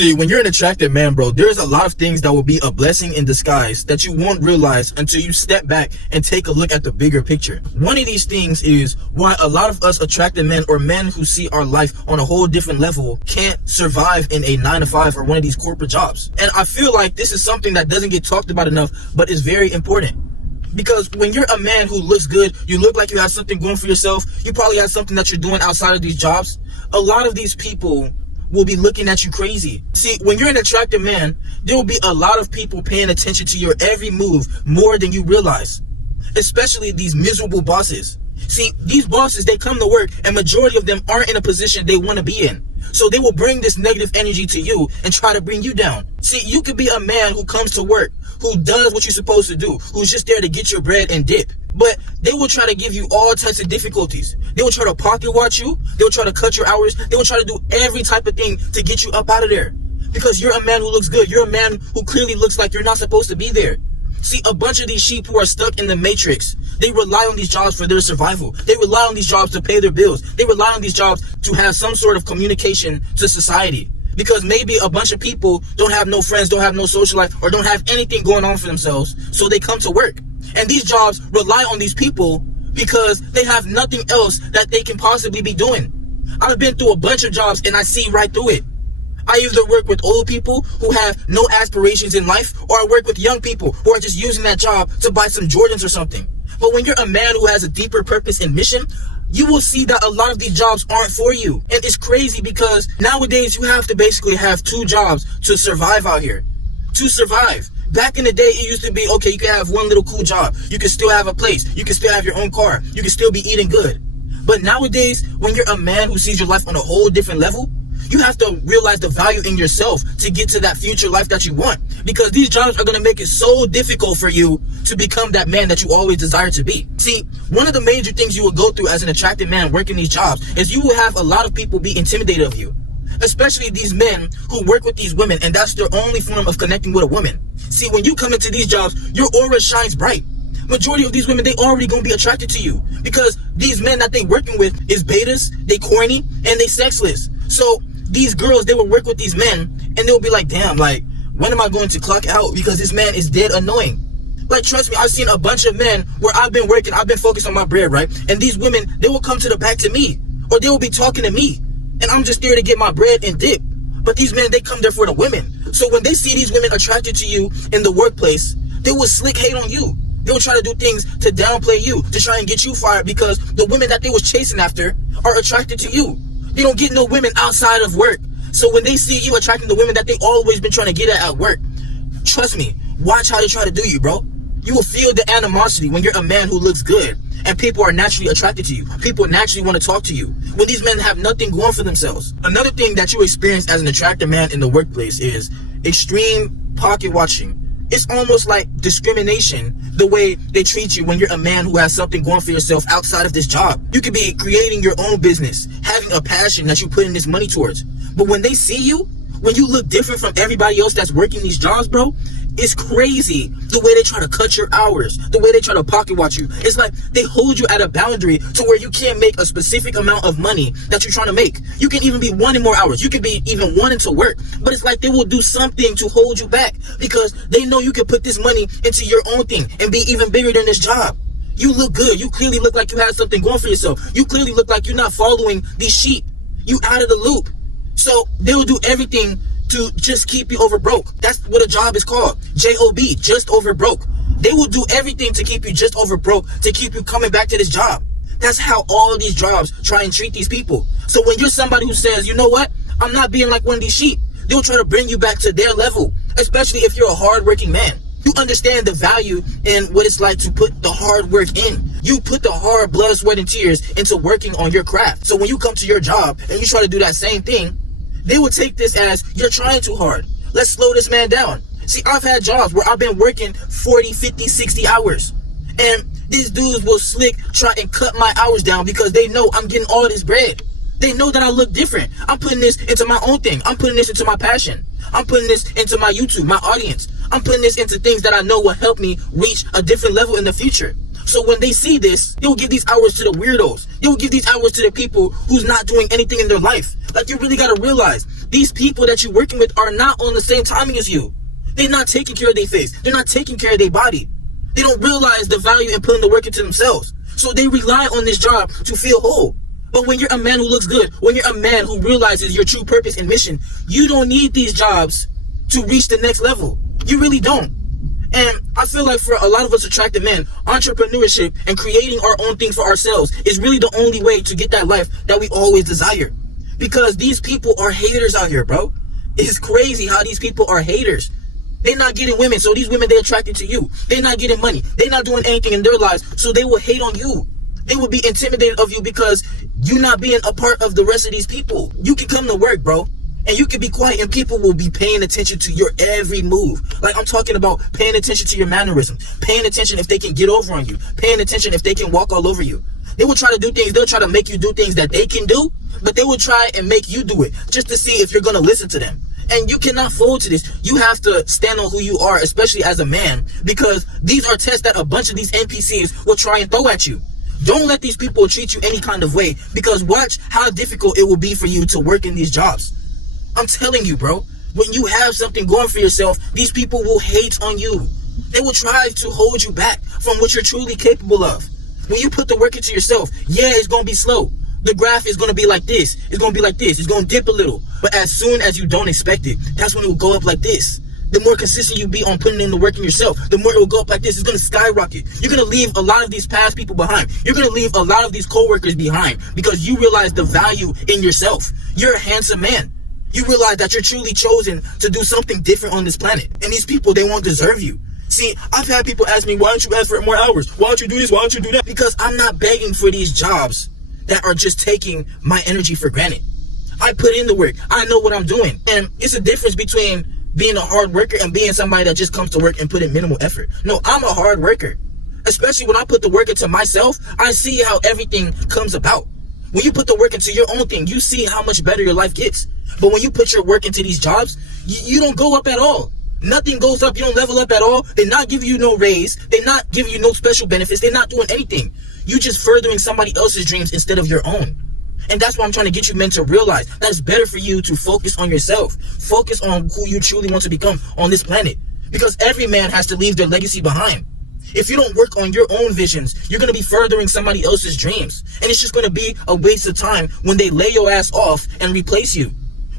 See, when you're an attractive man, bro, there's a lot of things that will be a blessing in disguise that you won't realize until you step back and take a look at the bigger picture. One of these things is why a lot of us attractive men, or men who see our life on a whole different level, can't survive in a 9-to-5 or one of these corporate jobs. And I feel like this is something that doesn't get talked about enough, but is very important. Because when you're a man who looks good, you look like you have something going for yourself, you probably have something that you're doing outside of these jobs, a lot of these people will be looking at you crazy. See, when you're an attractive man, there will be a lot of people paying attention to your every move more than you realize. Especially these miserable bosses. See, these bosses, they come to work and majority of them aren't in a position they want to be in. So they will bring this negative energy to you and try to bring you down. See, you could be a man who comes to work, who does what you're supposed to do, who's just there to get your bread and dip. But they will try to give you all types of difficulties. They will try to pocket watch you. They will try to cut your hours. They will try to do every type of thing to get you up out of there. Because you're a man who looks good. You're a man who clearly looks like you're not supposed to be there. See, a bunch of these sheep who are stuck in the matrix, they rely on these jobs for their survival. They rely on these jobs to pay their bills. They rely on these jobs to have some sort of communication to society. Because maybe a bunch of people don't have no friends, don't have no social life, or don't have anything going on for themselves, so they come to work. And these jobs rely on these people because they have nothing else that they can possibly be doing. I've been through a bunch of jobs and I see right through it. I either work with old people who have no aspirations in life, or I work with young people who are just using that job to buy some Jordans or something. But when you're a man who has a deeper purpose and mission, you will see that a lot of these jobs aren't for you. And it's crazy because nowadays you have to basically have 2 jobs to survive out here. To survive. Back in the day, it used to be, okay, you can have one little cool job. You can still have a place. You can still have your own car. You can still be eating good. But nowadays, when you're a man who sees your life on a whole different level, you have to realize the value in yourself to get to that future life that you want. Because these jobs are going to make it so difficult for you to become that man that you always desire to be. See, one of the major things you will go through as an attractive man working these jobs is you will have a lot of people be intimidated of you. Especially these men who work with these women, and that's their only form of connecting with a woman. See, when you come into these jobs, your aura shines bright. Majority of these women, they already gonna be attracted to you because these men that they working with is betas, they corny, and they sexless. So these girls, they will work with these men and they'll be like, damn, like, when am I going to clock out? Because this man is dead annoying. Like, trust me, I've seen a bunch of men where I've been working, I've been focused on my bread, right? And these women, they will come to the back to me, or they will be talking to me. And I'm just there to get my bread and dip. But these men, they come there for the women. So when they see these women attracted to you in the workplace, they will slick hate on you. They will try to do things to downplay you, to try and get you fired because the women that they was chasing after are attracted to you. They don't get no women outside of work. So when they see you attracting the women that they always been trying to get at work, trust me, watch how they try to do you, bro. You will feel the animosity when you're a man who looks good. And people are naturally attracted to you. People naturally want to talk to you when these men have nothing going for themselves. Another thing that you experience as an attractive man in the workplace is extreme pocket watching. It's almost like discrimination, the way they treat you when you're a man who has something going for yourself outside of this job. You could be creating your own business, having a passion that you put in this money towards. But when they see you, when you look different from everybody else that's working these jobs, bro, it's crazy the way they try to cut your hours, the way they try to pocket watch you. It's like they hold you at a boundary to where you can't make a specific amount of money that you're trying to make. You can even be wanting more hours. You can be even wanting to work. But it's like they will do something to hold you back because they know you can put this money into your own thing and be even bigger than this job. You look good. You clearly look like you have something going for yourself. You clearly look like you're not following these sheep. You out of the loop. So they will do everything to just keep you over broke. That's what a job is called. J-O-B, just over broke. They will do everything to keep you just over broke, to keep you coming back to this job. That's how all of these jobs try and treat these people. So when you're somebody who says, you know what, I'm not being like one of these sheep, they'll try to bring you back to their level, especially if you're a hardworking man. You understand the value in what it's like to put the hard work in. You put the hard blood, sweat, and tears into working on your craft. So when you come to your job and you try to do that same thing, they will take this as you're trying too hard. Let's slow this man down. See, I've had jobs where I've been working 40, 50, 60 hours. And these dudes will slick try and cut my hours down because they know I'm getting all this bread. They know that I look different. I'm putting this into my own thing. I'm putting this into my passion. I'm putting this into my YouTube, my audience. I'm putting this into things that I know will help me reach a different level in the future. So when they see this, they will give these hours to the weirdos. They will give these hours to the people who's not doing anything in their life. Like, you really gotta realize, these people that you're working with are not on the same timing as you. They're not taking care of their face. They're not taking care of their body. They don't realize the value in putting the work into themselves. So they rely on this job to feel whole. But when you're a man who looks good, when you're a man who realizes your true purpose and mission, you don't need these jobs to reach the next level. You really don't. And I feel like for a lot of us attractive men, entrepreneurship and creating our own thing for ourselves is really the only way to get that life that we always desire. Because these people are haters out here, bro. It's crazy how these people are haters. They're not getting women, so these women, they're attracted to you. They're not getting money. They're not doing anything in their lives, so they will hate on you. They will be intimidated of you because you're not being a part of the rest of these people. You can come to work, bro, and you can be quiet, and people will be paying attention to your every move. Like, I'm talking about paying attention to your mannerisms, paying attention if they can get over on you, paying attention if they can walk all over you. They will try to do things. They'll try to make you do things that they can do, but they will try and make you do it just to see if you're going to listen to them. And you cannot fold to this. You have to stand on who you are, especially as a man, because these are tests that a bunch of these NPCs will try and throw at you. Don't let these people treat you any kind of way, because watch how difficult it will be for you to work in these jobs. I'm telling you, bro, when you have something going for yourself, these people will hate on you. They will try to hold you back from what you're truly capable of. When you put the work into yourself, yeah, it's going to be slow. The graph is going to be like this. It's going to be like this. It's going to dip a little. But as soon as you don't expect it, that's when it will go up like this. The more consistent you be on putting in the work in yourself, the more it will go up like this. It's going to skyrocket. You're going to leave a lot of these past people behind. You're going to leave a lot of these coworkers behind because you realize the value in yourself. You're a handsome man. You realize that you're truly chosen to do something different on this planet. And these people, they won't deserve you. See, I've had people ask me, why don't you ask for more hours? Why don't you do this? Why don't you do that? Because I'm not begging for these jobs that are just taking my energy for granted. I put in the work. I know what I'm doing. And it's a difference between being a hard worker and being somebody that just comes to work and put in minimal effort. No, I'm a hard worker. Especially when I put the work into myself, I see how everything comes about. When you put the work into your own thing, you see how much better your life gets. But when you put your work into these jobs, you don't go up at all. Nothing goes up. You don't level up at all. They're not giving you no raise. They're not giving you no special benefits. They're not doing anything. You just furthering somebody else's dreams instead of your own. And that's why I'm trying to get you men to realize that it's better for you to focus on yourself. Focus on who you truly want to become on this planet. Because every man has to leave their legacy behind. If you don't work on your own visions, you're going to be furthering somebody else's dreams. And it's just going to be a waste of time when they lay your ass off and replace you.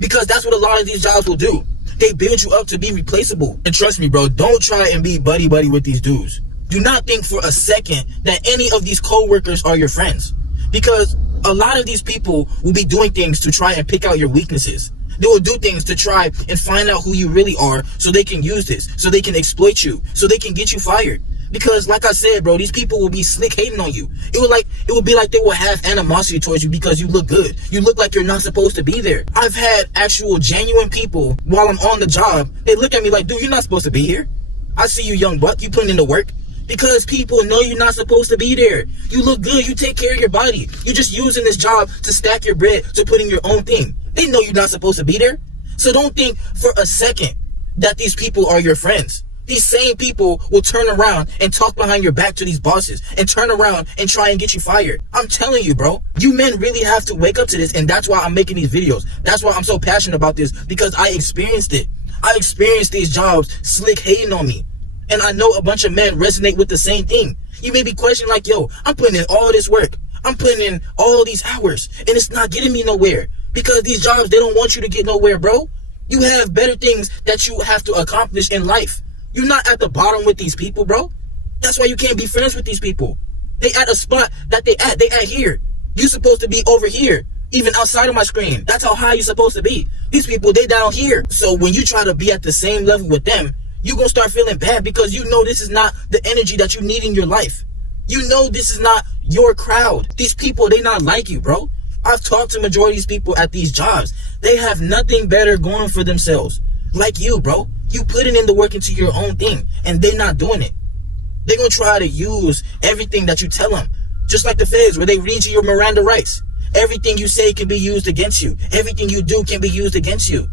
Because that's what a lot of these jobs will do. They build you up to be replaceable. And trust me, bro, don't try and be buddy-buddy with these dudes. Do not think for a second that any of these co-workers are your friends. Because a lot of these people will be doing things to try and pick out your weaknesses. They will do things to try and find out who you really are so they can use this, so they can exploit you, so they can get you fired. Because like I said, bro, these people will be slick hating on you. It would be like they will have animosity towards you because you look good. You look like you're not supposed to be there. I've had actual genuine people while I'm on the job, they look at me like, dude, you're not supposed to be here. I see you, young buck, you putting in the work. Because people know you're not supposed to be there. You look good. You take care of your body. You're just using this job to stack your bread, to put in your own thing. They know you're not supposed to be there. So don't think for a second that these people are your friends. These same people will turn around and talk behind your back to these bosses and turn around and try and get you fired. I'm telling you, bro, you men really have to wake up to this. And that's why I'm making these videos. That's why I'm so passionate about this, because I experienced it. I experienced these jobs slick hating on me. And I know a bunch of men resonate with the same thing. You may be questioning like, yo, I'm putting in all this work. I'm putting in all these hours and it's not getting me nowhere. Because these jobs, they don't want you to get nowhere, bro. You have better things that you have to accomplish in life. You're not at the bottom with these people, bro. That's why you can't be friends with these people. They at a spot that they at here. You're supposed to be over here, even outside of my screen. That's how high you're supposed to be. These people, they down here. So when you try to be at the same level with them, you're going to start feeling bad because you know this is not the energy that you need in your life. You know this is not your crowd. These people, they not like you, bro. I've talked to majority of these people at these jobs. They have nothing better going for themselves. Like you, bro. You putting in the work into your own thing and they not doing it. They're going to try to use everything that you tell them. Just like the feds where they read you your Miranda rights. Everything you say can be used against you. Everything you do can be used against you.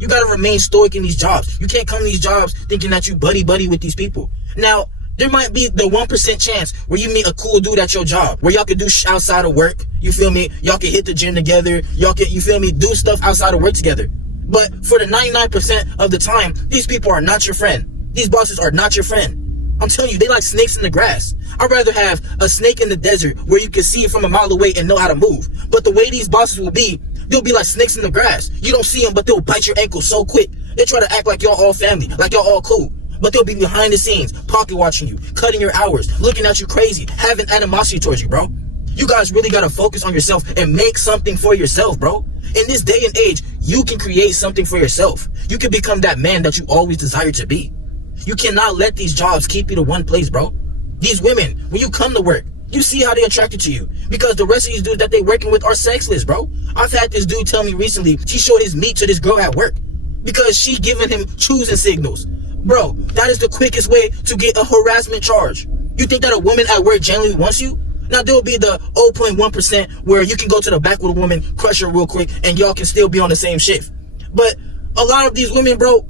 You got to remain stoic in these jobs. You can't come to these jobs thinking that you buddy-buddy with these people. Now, There might be the 1% chance where you meet a cool dude at your job, where y'all can do outside of work. You feel me? Y'all can hit the gym together. Y'all can, you feel me, do stuff outside of work together. But for the 99% of the time, these people are not your friend. These bosses are not your friend. I'm telling you, they like snakes in the grass. I'd rather have a snake in the desert where you can see it from a mile away and know how to move. But the way these bosses will be, they'll be like snakes in the grass. You don't see them, but they'll bite your ankle so quick. They try to act like y'all all family, like y'all all cool. But they'll be behind the scenes, pocket watching you, cutting your hours, looking at you crazy, having animosity towards you, bro. You guys really gotta focus on yourself and make something for yourself, bro. In this day and age, you can create something for yourself. You can become that man that you always desired to be. You cannot let these jobs keep you to one place, bro. These women, when you come to work, you see how they attracted to you. Because the rest of these dudes that they working with are sexless, bro. I've had this dude tell me recently, he showed his meat to this girl at work because she giving him choosing signals. Bro, that is the quickest way to get a harassment charge. You think that a woman at work genuinely wants you? Now, there will be the 0.1% where you can go to the back with a woman, crush her real quick, and y'all can still be on the same shift. But a lot of these women, bro,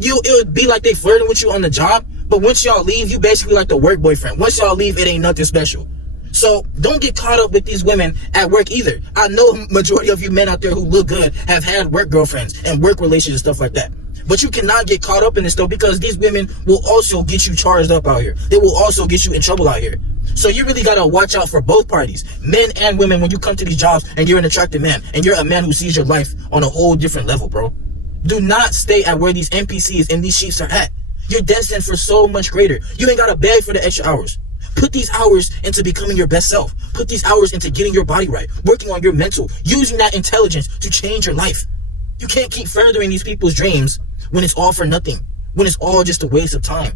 it would be like they flirting with you on the job, but once y'all leave, you basically like the work boyfriend. Once y'all leave, it ain't nothing special. So don't get caught up with these women at work either. I know majority of you men out there who look good have had work girlfriends and work relations and stuff like that. But you cannot get caught up in this though, because these women will also get you charged up out here. They will also get you in trouble out here. So you really gotta watch out for both parties, men and women, when you come to these jobs and you're an attractive man and you're a man who sees your life on a whole different level, bro. Do not stay at where these NPCs and these sheeps are at. You're destined for so much greater. You ain't gotta beg for the extra hours. Put these hours into becoming your best self. Put these hours into getting your body right, working on your mental, using that intelligence to change your life. You can't keep furthering these people's dreams when it's all for nothing, when it's all just a waste of time.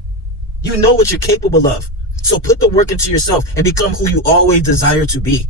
You know what you're capable of. So put the work into yourself and become who you always desire to be.